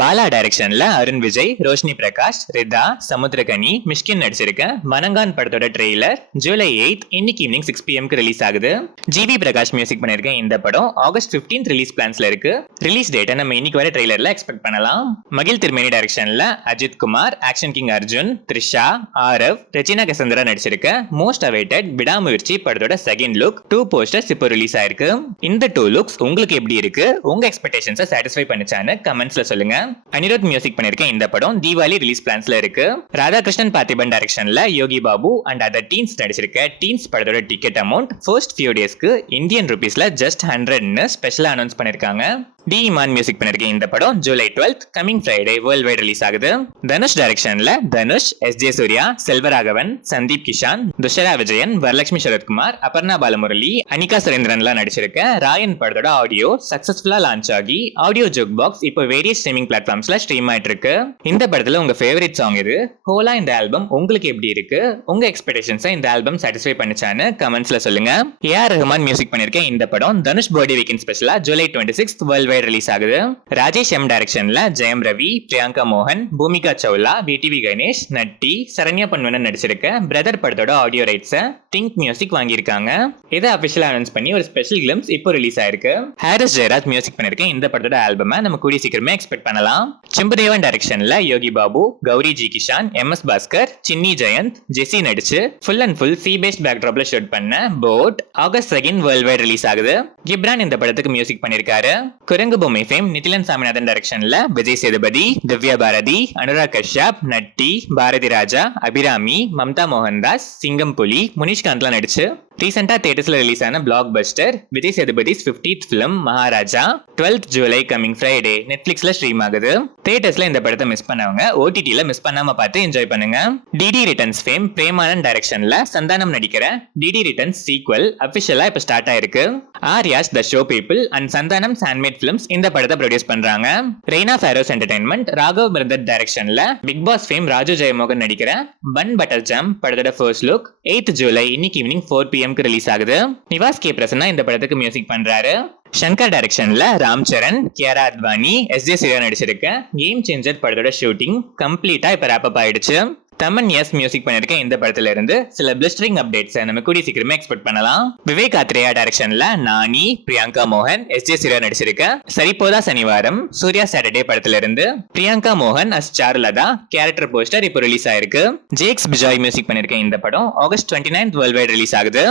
பாலா டைரக்ஷன்ல அருண் விஜய், ரோஷினி பிரகாஷ், ரிதா, சமுத்திரகனி, மிஷ்கின் நடிச்சிருக்க மனங்கான் படத்தோட ட்ரெய்லர் ஜூலை 8 இன்னைக்கு ஈவினிங் 6 PM ரிலீஸ் ஆகுது. ஜிவி பிரகாஷ் மியூசிக் பண்ணிருக்க இந்த படம் ஆகஸ்ட் 15 ரிலீஸ் பிளான்ஸ்ல இருக்கு. ரிலீஸ் டேட்டை நம்ம இன்னைக்கு வர ட்ரெய்லர்ல எக்ஸ்பெக்ட் பண்ணலாம். மகிழ் திருமேனி டைரக்ஷன்ல அஜித் குமார், ஆக்ஷன் கிங் அர்ஜுன், த்ரிஷா, ஆரவ், ரெஜினா கசந்திரா நடிச்சிருக்க மோஸ்ட் அவைட்டட் விடாமுயற்சி படத்தோட செகண்ட் லுக் 2 போஸ்டர்ஸ் இப்போ ரிலீஸ் ஆயிருக்கு. இந்த 2 லுக்ஸ் உங்களுக்கு எப்படி இருக்கு, உங்க எக்ஸ்பெக்டேஷன்ஸை சாட்டிஸ்ஃபை பண்ணுச்சான்னு கமெண்ட்ஸ்ல சொல்லுங்க. அனிருத் மியூசிக் பண்ணிருக்க இந்த படம் தீபாவளி ரிலீஸ் பிளான்ஸ்ல இருக்கு. ராதாகிருஷ்ணன் பார்த்திபன் டைரக்ஷன்ல Yogi Babu and other teens நடிச்சிருக்க டீன்ஸ் படத்தோட டிக்கெட் அமௌண்ட் ஃபர்ஸ்ட் ஃபியூ டேஸ்க்கு இந்தியன் ருபீஸ்ல ஜஸ்ட் 100ன்னு ஸ்பெஷலா அனௌன்ஸ் பண்ணிருக்காங்க. டி இமான் மியூசிக் பண்ணிருக்க இந்த படம் July 12 coming Friday world wide release ஆகுது. தனுஷ் டைரக்ஷன்ல தனுஷ், எஸ்.ஜே. சூர்யா, செல்வராகவன், சந்தீப் கிஷான், துஷரா விஜயன், வரலட்சுமி சரத்குமார், அபர்ணா பாலமுரளி, அனிகா சுரேந்திரன்லாம் நடிச்சிருக்க ராயன் படத்தோட ஆடியோ சக்சஸ்ஃபுல்லா லான்ச் ஆகி ஆடியோ ஜோக் பாக்ஸ் இப்போ வேரியஸ் ஸ்ட்ரீமிங் பிளாட்ஃபார்ம்ஸ்ல ஸ்ட்ரீம் ஆயிட்டு இருக்கு. இந்த படத்துல உங்க ஃபேவரட் சாங் இது. ஹோலா இந்த ஆல்பம் உங்களுக்கு எப்படி இருக்கு, உங்க எக்ஸ்பெக்டேஷன்ஸை இந்த ஆல்பம் சாட்டிஸ்ஃபை பண்ணுச்சான்னு கமெண்ட்ஸ்ல சொல்லுங்க. ஏஆர் ரஹ்மான் மியூசிக் பண்ணிருக்க இந்த படம் தனுஷ் பர்த்டே வீக்கெண்ட் ஸ்பெஷலா ஜூலை 26 வேர்ல்ட் வைட் ரிலீஸ் ஆகுது. ராஜேஷ் எம் டைரக்ஷன்ல ஜெயம் ரவி, பிரியங்கா மோகன், பூமிகா சௌலா, விடிவி கணேஷ், நட்டி, சரண்யா பன்வனன் நடிச்சிருக்க பிரதர் படத்தோட ஆடியோ ரைட்ஸை திங்க் மியூசிக் வாங்கியிருக்காங்க. இதை அபிஷியலா அனௌன்ஸ் பண்ணி ஒரு ஸ்பெஷல் கிளிம்ஸ் இப்போ ரிலீஸ் ஆயிருக்கு. ஹாரிஸ் ஜெயராஜ் மியூசிக் பண்ணிருக்க இந்த படத்தோட ஆல்பமை நம்ம கூடிய சீக்கிரமே எக்ஸ்பெக்ட் பண்ணலாம். சிம்புதேவன் டைரக்ஷன்ல யோகி பாபு, கௌரி ஜி கிஷான், எம்.எஸ். பாஸ்கர், சின்னி ஜெயந்த், ஜெசி நடிச்சு full and full sea based பேக்ட்ராப்ல ஷூட் பண்ண boat August 2 world wide release ஆகுது. கிப்ரான் இந்த படத்துக்கு மியூசிக் பண்ணிருக்காரு. குரங்கு பொம்மை ஃபேம் நிதிலன் சாமிநாதன் டைரக்ஷன்ல விஜய் சேதுபதி, திவ்யா பாரதி, அனுராக் கஷ்யப், நட்டி, பாரதி ராஜா, அபிராமி, மம்தா மோகன்தாஸ், சிங்கம் புலி, முனிஷ்காந்த்லாம் நடிச்சு ரீசெண்டா தியேட்டர்ஸ்ல ரிலீஸ் ஆன blockbuster Vijay Sethupathi's 50th film Maharaja 12th July coming Friday நெட்ஃபிளிக்ஸ்ல ஸ்ட்ரீம் ஆகுது. தியேட்டர்ஸ்ல இந்த படத்தை மிஸ் பண்ணவங்க ஓடிடில மிஸ் பண்ணாம பார்த்து என்ஜாய் பண்ணுங்க. டிடி ரிட்டர்ன்ஸ் ஃபேம் பிரேமானந்த் டைரக்ஷன்ல சந்தானம் நடிக்கிற டிடி ரிட்டர்ன்ஸ் சீக்வல் அபிஷியலா இப்ப ஸ்டார்ட் ஆயிருக்கு. Arya's the show people and Santhanam சாண்ட்மேட் films இந்த படத்தை ப்ரொடியூஸ் பண்றாங்க. ரெய்னா ஃபேரோஸ் என்டர்டைன்மெண்ட் ராகவ் பிரதர் டைரக்ஷன்ல big pass fame Raju Jeyamohan நடிக்கிற பன் பட்டர் ஜாம் படத்தோட ஃபர்ஸ்ட் லுக் 8th ஜூலை இன்னைக்கு ஈவினிங் 4 PM ரிலீஸ் ஆகுது. நிவாஸ் கே பிரசன்னா இந்த படத்துக்கு மியூசிக் பண்றாரு. ஷங்கர் டைரக்ஷன்ல ராம் சரண், கியாரா அத்வானி, எஸ்.ஜே. சூர்யா நடிச்சிருக்க கேம் சேஞ்சர் படத்தோட ஷூட்டிங் கம்ப்ளீட்டா இப்ப ராப் அப் ஆயிடுச்சு. தமன் எஸ் மியூசிக் பண்ணிருக்க இந்த படத்துல இருந்து சில பிளிஸ்டரிங் அப்டேட்ஸ் நம்ம கூடிய சீக்கிரமே எக்ஸ்பெக்ட் பண்ணலாம். விவேக் ஆத்ரேயா டைரக்ஷன்ல நானி, பிரியங்கா மோகன், எஸ்.ஜே. சூர்யா நடிச்சிருக்க சரிபோதா சனிவாரம் சூர்யா சாட்டர்டே படத்துல இருந்து பிரியங்கா மோகன் அஸ் சாருலதா கேரக்டர் போஸ்டர் இப்போ ரிலீஸ் ஆயிருக்கு. ஜேக்ஸ் பிஜாய் மியூசிக் பண்ணிருக்க இந்த படம் ஆகஸ்ட் 29 வேர்ல்ட் வைட் ரிலீஸ் ஆகுது.